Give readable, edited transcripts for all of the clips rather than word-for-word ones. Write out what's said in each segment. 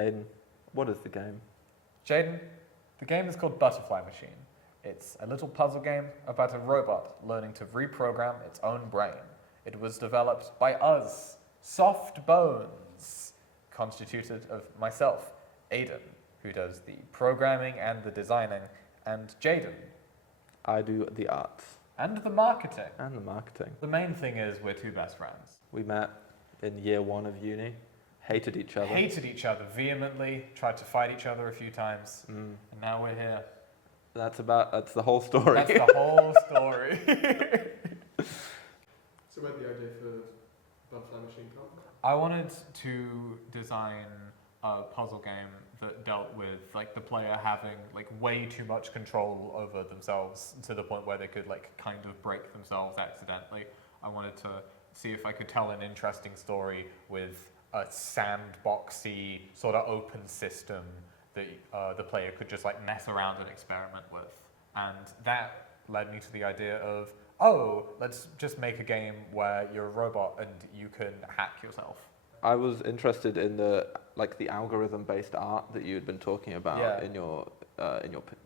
Aidan, what is the game? Jaydn, the game is called Butterfly Machine. It's a little puzzle game about a robot learning to reprogram its own brain. It was developed by us, Soft Bones, constituted of myself, Aidan, who does the programming and the designing, and Jaydn. I do the arts. And the marketing. And the marketing. The main thing is we're two best friends. We met in year 1 of uni, hated each other. Hated each other vehemently, tried to fight each other a few times, and now we're here. That's the whole story. That's the whole story. So where'd the idea for Butterfly Machine come from? I wanted to design a puzzle game that dealt with like the player having like way too much control over themselves to the point where they could like kind of break themselves accidentally. I wanted to see if I could tell an interesting story with a sandboxy sort of open system that the player could just like mess around and experiment with. And that led me to the idea of, oh, let's just make a game where you're a robot and you can hack yourself. I was interested in the algorithm-based art that you had been talking about in your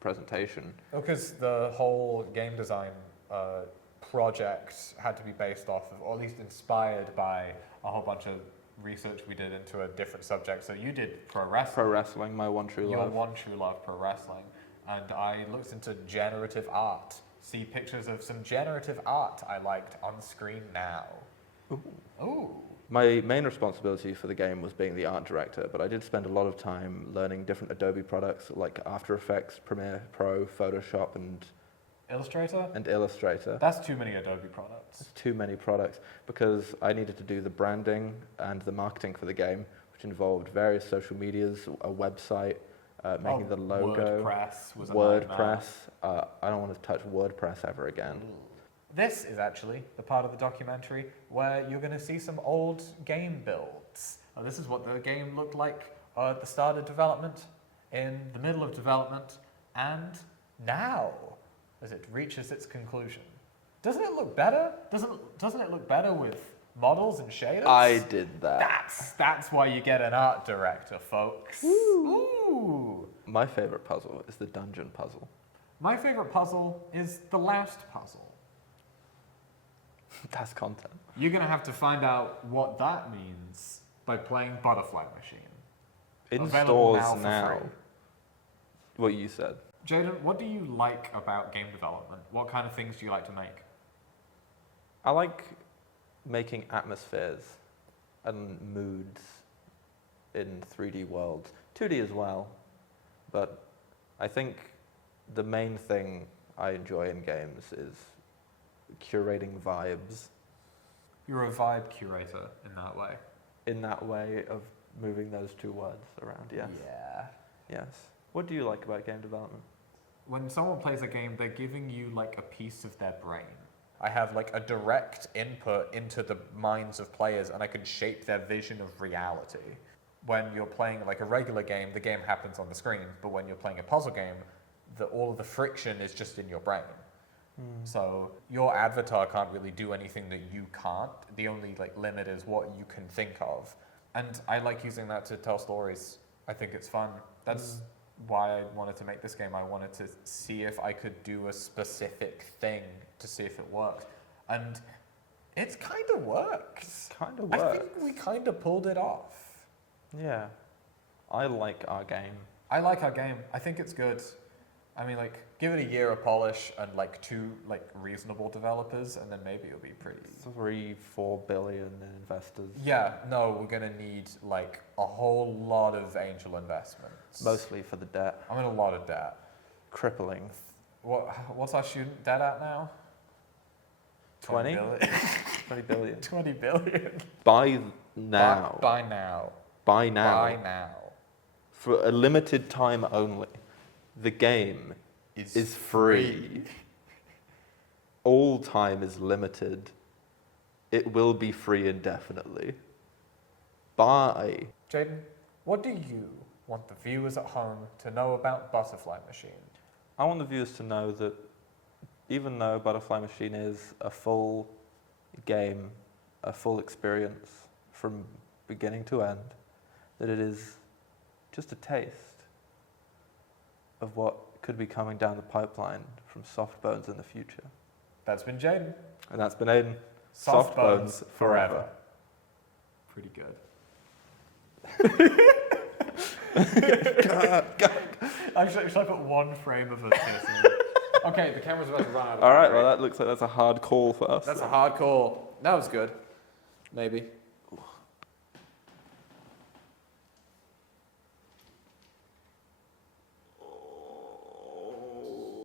presentation. Because the whole game design project had to be based off of, or at least inspired by, a whole bunch of research we did into a different subject. So you did pro wrestling. Pro wrestling, my one true love. Your one true love, pro wrestling. And I looked into generative art. See pictures of some generative art I liked on screen now. Ooh. My main responsibility for the game was being the art director, but I did spend a lot of time learning different Adobe products like After Effects, Premiere Pro, Photoshop, and Illustrator. That's too many Adobe products. It's too many products because I needed to do the branding and the marketing for the game, which involved various social medias, a website, making the logo. WordPress was a WordPress. I don't want to touch WordPress ever again. This is actually the part of the documentary where you're going to see some old game builds. This is what the game looked like at the start of development, in the middle of development, and now, as it reaches its conclusion. Doesn't it look better? Doesn't it look better with models and shaders? I did that. That's why you get an art director, folks. Ooh. My favorite puzzle is the dungeon puzzle. My favorite puzzle is the last puzzle. That's content. You're going to have to find out what that means by playing Butterfly Machine. In Available stores now. free. What you said. Jaydn, what do you like about game development? What kind of things do you like to make? I like making atmospheres and moods in 3D worlds. 2D as well. But I think the main thing I enjoy in games is curating vibes. You're a vibe curator in that way. In that way of moving those two words around, yes. Yeah. Yes. What do you like about game development? When someone plays a game, they're giving you like a piece of their brain. I have like a direct input into the minds of players and I can shape their vision of reality. When you're playing like a regular game, the game happens on the screen, but when you're playing a puzzle game, all of the friction is just in your brain. So your avatar can't really do anything that you can't. The only like limit is what you can think of. And I like using that to tell stories. I think it's fun. That's why I wanted to make this game. I wanted to see if I could do a specific thing to see if it worked. And it kind of works. Kind of works. I think we kind of pulled it off. Yeah. I like our game. I like our game. I think it's good. I mean, like, give it a year of polish and like 2 like reasonable developers, and then maybe it'll be pretty. 3-4 billion in investors. Yeah, no, we're gonna need like a whole lot of angel investments. Mostly for the debt. I'm in a lot of debt. Crippling. What's our student debt at now? 20? 20 billion. 20 billion. 20 billion. Buy now. Buy now. Buy now. Buy now. For a limited time only. The game is free. All time is limited. It will be free indefinitely. Buy. Jaydn, what do you want the viewers at home to know about Butterfly Machine? I want the viewers to know that even though Butterfly Machine is a full game, a full experience from beginning to end, that it is just a taste of what could be coming down the pipeline from Soft Bones in the future. That's been Jaydn. And that's been Aidan. Soft Bones forever. Pretty good. Should I put one frame of us kissing? Okay, the camera's about to run out of All right, battery. well, that looks like that's a hard call for us. That's a hard call. That was good. Maybe.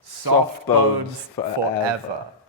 Soft Bones forever.